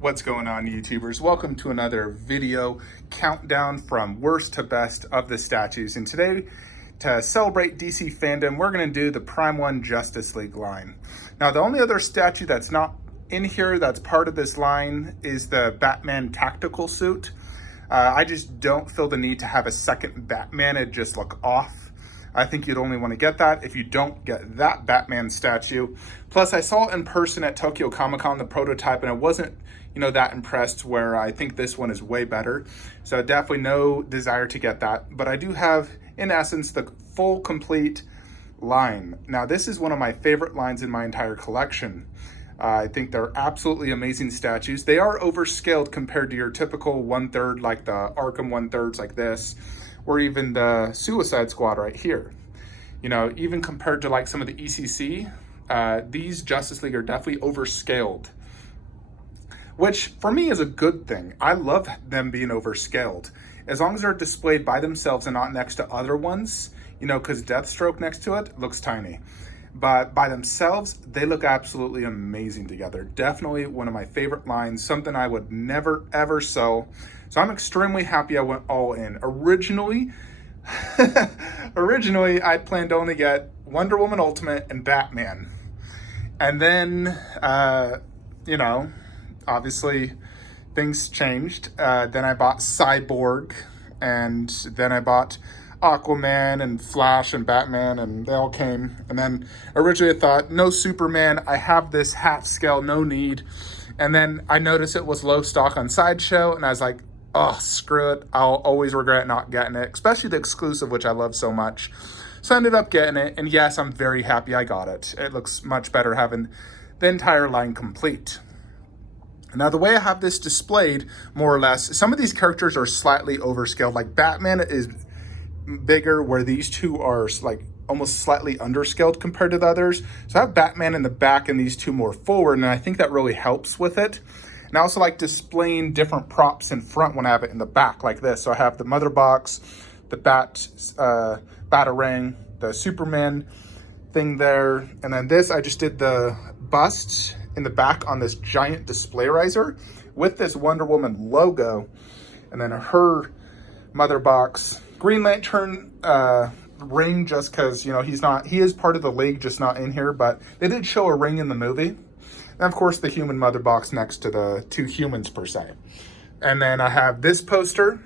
What's going on, YouTubers? Welcome to another video countdown from worst to best of the statues. And today, to celebrate DC fandom, we're going to do the Prime 1 Justice League line. Now, the only other statue that's not in here that's part of this line is the Batman tactical suit. I just don't feel the need to have a second Batman. It'd just look off. I think you'd only want to get that if you don't get that Batman statue. Plus, I saw it in person at Tokyo Comic Con, the prototype, and I wasn't, that impressed, where I think this one is way better. So definitely no desire to get that. But I do have, in essence, the full complete line. Now, this is one of my favorite lines in my entire collection. I think they're absolutely amazing statues. They are overscaled compared to your typical 1/3, like the Arkham 1/3 like this, or even the Suicide Squad right here. Even compared to like some of the ECC, these Justice League are definitely overscaled, which for me is a good thing. I love them being overscaled, as long as they're displayed by themselves and not next to other ones, because Deathstroke next to it looks tiny. But by themselves, they look absolutely amazing together. Definitely one of my favorite lines, something I would never, ever sell. So I'm extremely happy I went all in. Originally, I planned to only get Wonder Woman Ultimate and Batman. And then, obviously things changed. Then I bought Cyborg, and then I bought Aquaman and Flash and Batman, and they all came. And then originally I thought, no Superman, I have this half scale, no need. And then I noticed it was low stock on Sideshow, and I was like, oh, screw it. I'll always regret not getting it, especially the exclusive, which I love so much. So I ended up getting it, and yes, I'm very happy I got it. It looks much better having the entire line complete. Now, the way I have this displayed, more or less, some of these characters are slightly overscaled. Like Batman is bigger, where these two are like almost slightly underscaled compared to the others. So I have Batman in the back and these two more forward, and I think that really helps with it. And I also like displaying different props in front when I have it in the back like this. So I have the mother box, the Batarang, the Superman thing there. And then this, I just did the bust in the back on this giant display riser with this Wonder Woman logo. And then her mother box, Green Lantern ring, just because, he is part of the league, just not in here. But they did show a ring in the movie. And of course, the human mother box next to the two humans per se. And then I have this poster,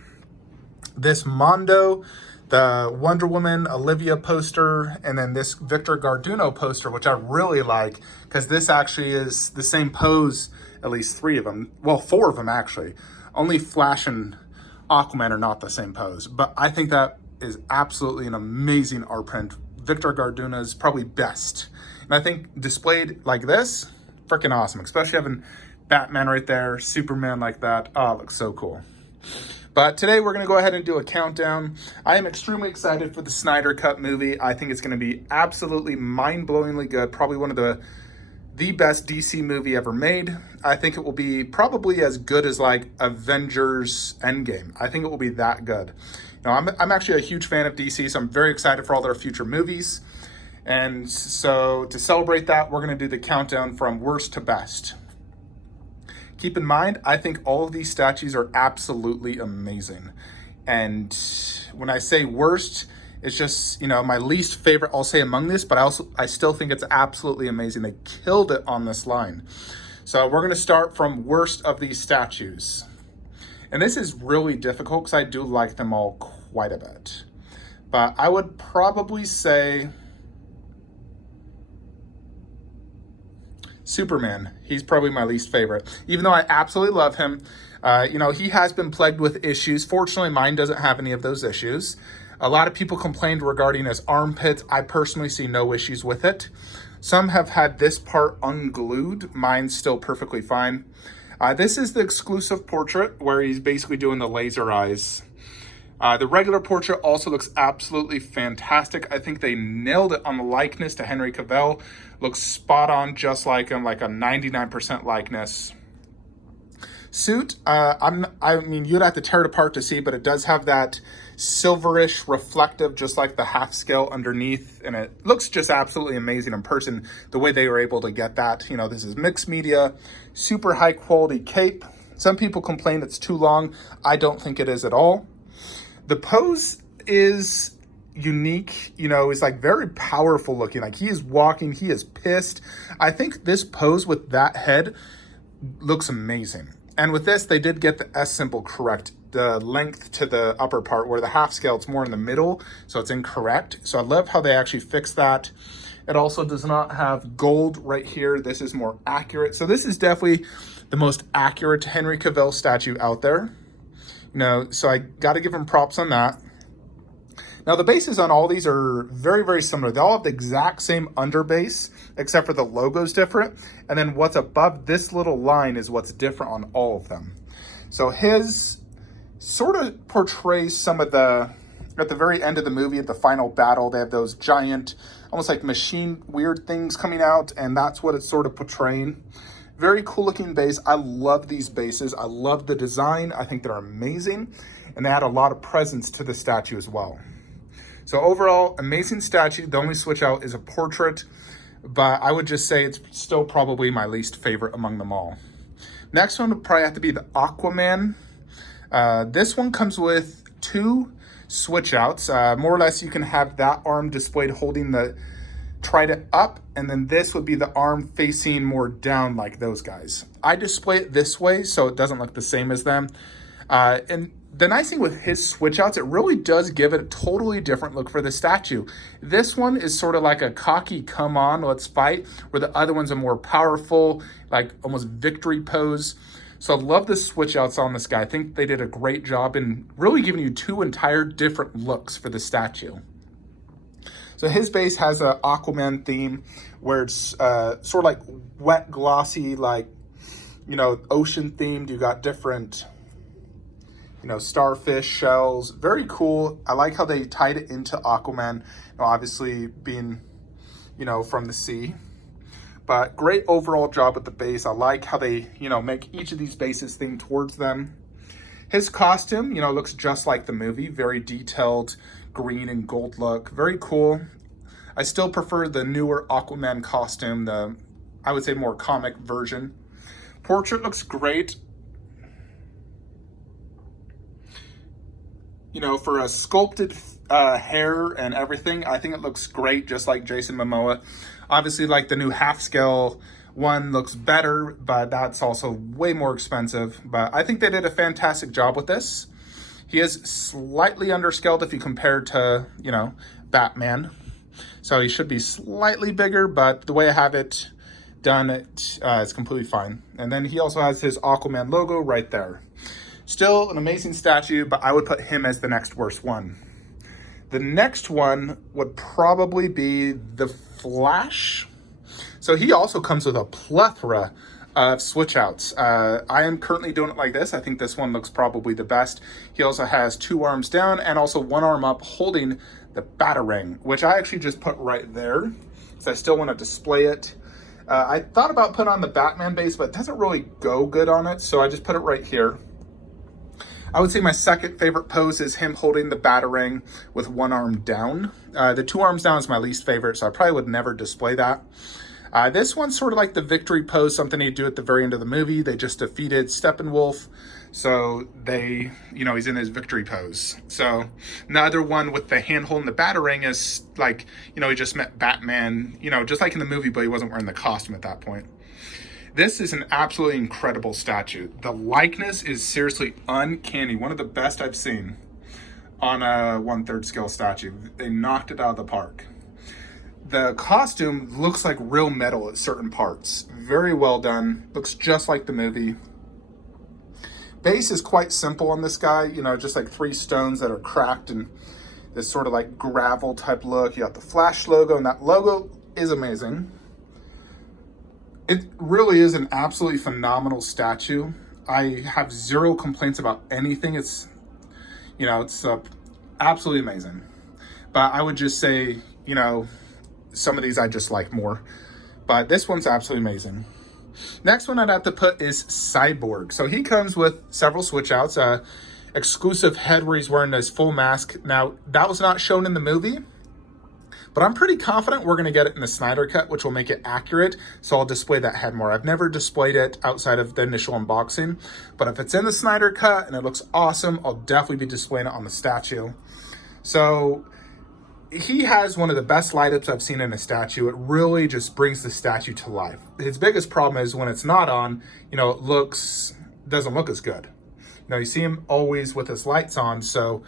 this Mondo, the Wonder Woman Olivia poster, and then this Victor Garduno poster, which I really like, because this actually is the same pose, at least 3 of them. Well, 4 of them actually. Only Flash and Aquaman are not the same pose. But I think that is absolutely an amazing art print. Victor Garduno is probably best. And I think displayed like this, freaking awesome, especially having Batman right there, Superman like that. Oh, it looks so cool. But today we're going to go ahead and do a countdown. I am extremely excited for the Snyder Cut movie. I think it's going to be absolutely mind-blowingly good. Probably one of the best DC movie ever made. I think it will be probably as good as like Avengers Endgame. I think it will be that good. I'm actually a huge fan of DC, so I'm very excited for all their future movies. And so to celebrate that, we're going to do the countdown from worst to best. Keep in mind, I think all of these statues are absolutely amazing. And when I say worst, it's just, my least favorite, I'll say among this, but I still think it's absolutely amazing. They killed it on this line. So we're going to start from worst of these statues. And this is really difficult because I do like them all quite a bit. But I would probably say Superman. He's probably my least favorite, even though I absolutely love him. He has been plagued with issues. Fortunately, mine doesn't have any of those issues. A lot of people complained regarding his armpits. I personally see no issues with it. Some have had this part unglued. Mine's still perfectly fine. This is the exclusive portrait where he's basically doing the laser eyes. The regular portrait also looks absolutely fantastic. I think they nailed it on the likeness to Henry Cavill. Looks spot on, just like him, like a 99% likeness. Suit, you'd have to tear it apart to see, but it does have that silverish, reflective, just like the half scale underneath. And it looks just absolutely amazing in person, the way they were able to get that. You know, this is mixed media, super high quality cape. Some people complain it's too long. I don't think it is at all. The pose is unique, you know, is like very powerful looking. Like he is walking, he is pissed. I think this pose with that head looks amazing. And with this, they did get the S symbol correct. The length to the upper part, where the half scale, it's more in the middle, so it's incorrect. So I love how they actually fixed that. It also does not have gold right here. This is more accurate. So this is definitely the most accurate Henry Cavill statue out there. You know, so I got to give him props on that. Now, the bases on all these are very, very similar. They all have the exact same underbase, except for the logo's different. And then what's above this little line is what's different on all of them. So his sort of portrays some of the, at the very end of the movie, at the final battle, they have those giant, almost like machine weird things coming out, and that's what it's sort of portraying. Very cool looking base. I love these bases. I love the design. I think they're amazing. And they add a lot of presence to the statue as well. So overall, amazing statue. The only switch out is a portrait, but I would just say it's still probably my least favorite among them all. Next one would probably have to be the Aquaman. This one comes with 2 switch outs. More or less, you can have that arm displayed holding the trident up, and then this would be the arm facing more down like those guys. I display it this way so it doesn't look the same as them. And the nice thing with his switch outs, it really does give it a totally different look for the statue. This one is sort of like a cocky, come on, let's fight, where the other one's a more powerful, like almost victory pose. So I love the switch outs on this guy. I think they did a great job in really giving you 2 entire different looks for the statue. So his base has an Aquaman theme where it's sort of like wet, glossy, like, you know, ocean themed. You got different, you know, starfish shells. Very cool. I like how they tied it into Aquaman, you know, obviously being, you know, from the sea. But great overall job with the base. I like how they, you know, make each of these bases thing towards them. His costume, you know, looks just like the movie. Very detailed green and gold look. Very cool. I still prefer the newer Aquaman costume, the, I would say, more comic version. Portrait looks great. You know, for a sculpted hair and everything, I think it looks great, just like Jason Momoa. Obviously, like the new half-scale one looks better, but that's also way more expensive. But I think they did a fantastic job with this. He is slightly underscaled if you compare to, you know, Batman. So he should be slightly bigger, but the way I have it done, it's completely fine. And then he also has his Aquaman logo right there. Still an amazing statue, but I would put him as the next worst one. The next one would probably be the Flash. So he also comes with a plethora of switch outs. I am currently doing it like this. I think this one looks probably the best. He also has 2 arms down and also 1 arm up holding the Batarang, which I actually just put right there because I still want to display it. I thought about putting on the Batman base, but it doesn't really go good on it, so I just put it right here. I would say my second favorite pose is him holding the Batarang with 1 arm down. The 2 arms down is my least favorite, so I probably would never display that. This one's sort of like the victory pose, something they do at the very end of the movie. They just defeated Steppenwolf, so they, you know, he's in his victory pose. So the other one with the hand holding the Batarang is like, you know, he just met Batman, you know, just like in the movie, but he wasn't wearing the costume at that point. This is an absolutely incredible statue. The likeness is seriously uncanny. One of the best I've seen on a 1/3 scale statue. They knocked it out of the park. The costume looks like real metal at certain parts. Very well done. Looks just like the movie. Base is quite simple on this guy. You know, just like 3 stones that are cracked and this sort of like gravel type look. You got the Flash logo, and that logo is amazing. It really is an absolutely phenomenal statue. I have 0 complaints about anything. It's, you know, it's absolutely amazing. But I would just say, you know, some of these I just like more. But this one's absolutely amazing. Next one I'd have to put is Cyborg. So he comes with several switch outs. exclusive head where he's wearing his full mask. Now, that was not shown in the movie, but I'm pretty confident we're going to get it in the Snyder Cut, which will make it accurate, so I'll display that head more. I've never displayed it outside of the initial unboxing, but if it's in the Snyder Cut and it looks awesome, I'll definitely be displaying it on the statue. So he has one of the best light-ups I've seen in a statue. It really just brings the statue to life. His biggest problem is when it's not on, you know, doesn't look as good. You know, you see him always with his lights on, so,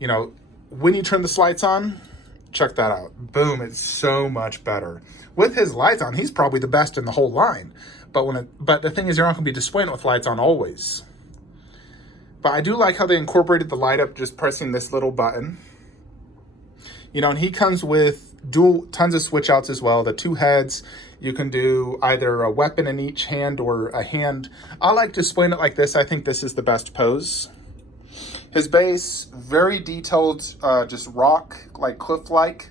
you know, when you turn the lights on, check that out. Boom, it's so much better. With his lights on, he's probably the best in the whole line. But the thing is, you're not going to be displaying it with lights on always. But I do like how they incorporated the light up just pressing this little button. You know, and he comes with tons of switch outs as well. The 2 heads, you can do either a weapon in each hand or a hand. I like displaying it like this. I think this is the best pose. His base, very detailed, just rock, like cliff-like.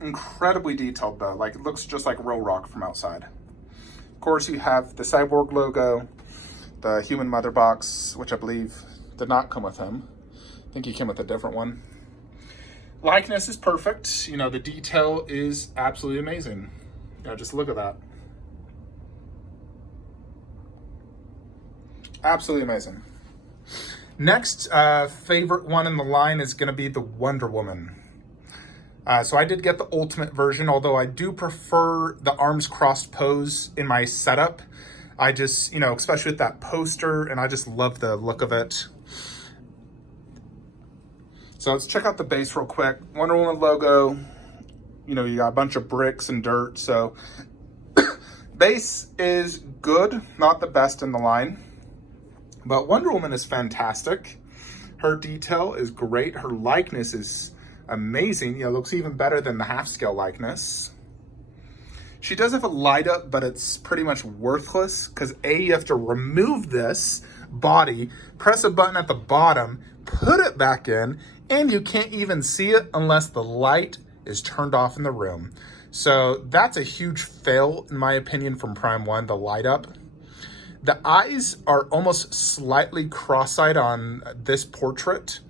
Incredibly detailed though, like it looks just like real rock from outside. Of course, you have the Cyborg logo, the human mother box, which I believe did not come with him. I think he came with a different one. Likeness is perfect. You know, the detail is absolutely amazing. You know, just look at that. Absolutely amazing. Next, favorite one in the line is going to be the Wonder Woman. So I did get the ultimate version, although I do prefer the arms crossed pose in my setup. I just, you know, especially with that poster, and I just love the look of it. So let's check out the base real quick. Wonder Woman logo, you know, you got a bunch of bricks and dirt. So base is good, not the best in the line. But Wonder Woman is fantastic. Her detail is great. Her likeness is amazing. You know, looks even better than the half-scale likeness. She does have a light up, but it's pretty much worthless because you have to remove this body, press a button at the bottom, put it back in, and you can't even see it unless the light is turned off in the room. So that's a huge fail, in my opinion, from Prime 1, the light up. The eyes are almost slightly cross-eyed on this portrait.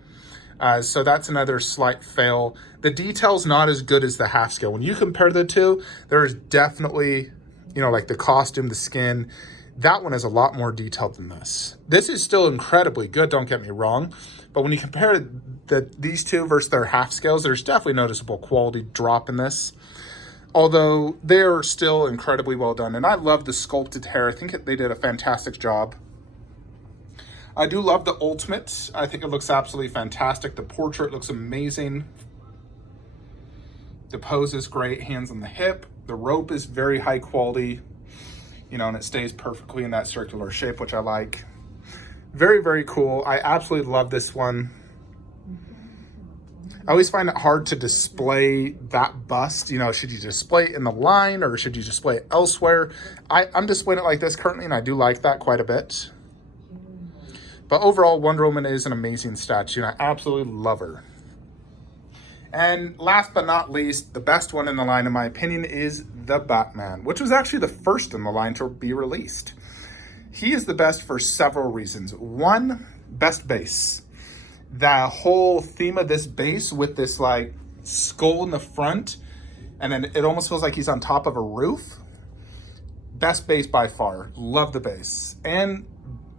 So that's another slight fail. The detail's not as good as the half scale. When you compare the two, there's definitely, you know, like the costume, the skin, that one is a lot more detailed than this. This is still incredibly good, don't get me wrong. But when you compare these two versus their half scales, there's definitely noticeable quality drop in this. Although they're still incredibly well done. And I love the sculpted hair. I think they did a fantastic job. I do love the ultimate. I think it looks absolutely fantastic. The portrait looks amazing. The pose is great, hands on the hip. The rope is very high quality, you know, and it stays perfectly in that circular shape, which I like. Very, very cool. I absolutely love this one. I always find it hard to display that bust. You know, should you display it in the line or should you display it elsewhere? I'm displaying it like this currently, and I do like that quite a bit. But overall, Wonder Woman is an amazing statue, and I absolutely love her. And last but not least, the best one in the line, in my opinion, is the Batman, which was actually the first in the line to be released. He is the best for several reasons. One, best base. The whole theme of this base with this like skull in the front, and then it almost feels like he's on top of a roof. Best base by far. Love the base. And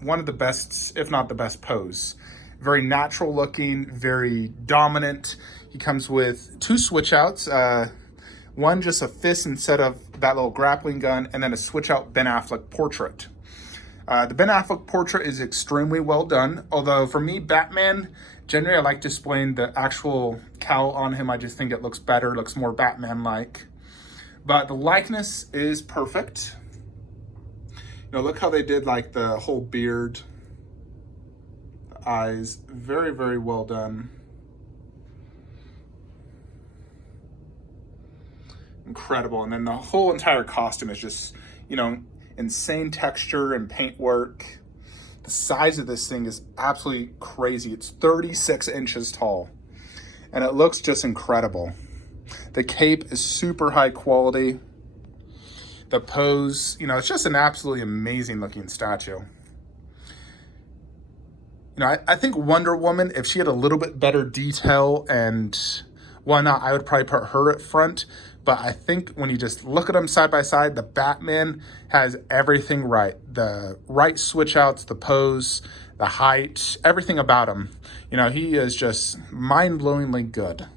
one of the best, if not the best pose. Very natural looking, very dominant. He comes with 2 switch outs. One just a fist instead of that little grappling gun, and then a switch out Ben Affleck portrait. The Ben Affleck portrait is extremely well done. Although for me, Batman, generally I like displaying the actual cowl on him. I just think it looks better, looks more Batman-like. But the likeness is perfect. You know, look how they did like the whole beard, the eyes, very, very well done. Incredible. And then the whole entire costume is just, you know, insane texture and paint work. The size of this thing is absolutely crazy. It's 36 inches tall, and it looks just incredible. The cape is super high quality. The pose, you know, it's just an absolutely amazing looking statue. I think Wonder Woman, if she had a little bit better detail and whatnot, I would probably put her at front. But I think when you just look at them side by side, the Batman has everything right. The right switch outs, the pose, the height, everything about him. He is just mind-blowingly good.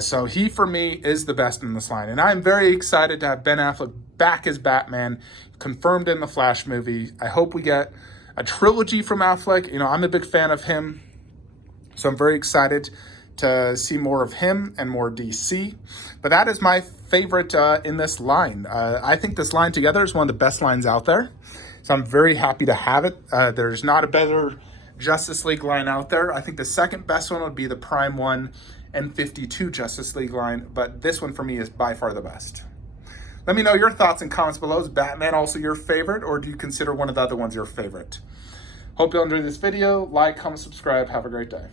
So he, for me, is the best in this line. And I'm very excited to have Ben Affleck back as Batman, confirmed in the Flash movie. I hope we get a trilogy from Affleck. I'm a big fan of him. So I'm very excited to see more of him and more DC. But that is my favorite in this line. I think this line together is one of the best lines out there. So I'm very happy to have it. There's not a better Justice League line out there. I think the second best one would be the Prime 1 and 52 Justice League line, but this one for me is by far the best. Let me know your thoughts and comments below. Is Batman also your favorite, or do you consider one of the other ones your favorite? Hope you enjoyed this video. Like, comment, subscribe. Have a great day.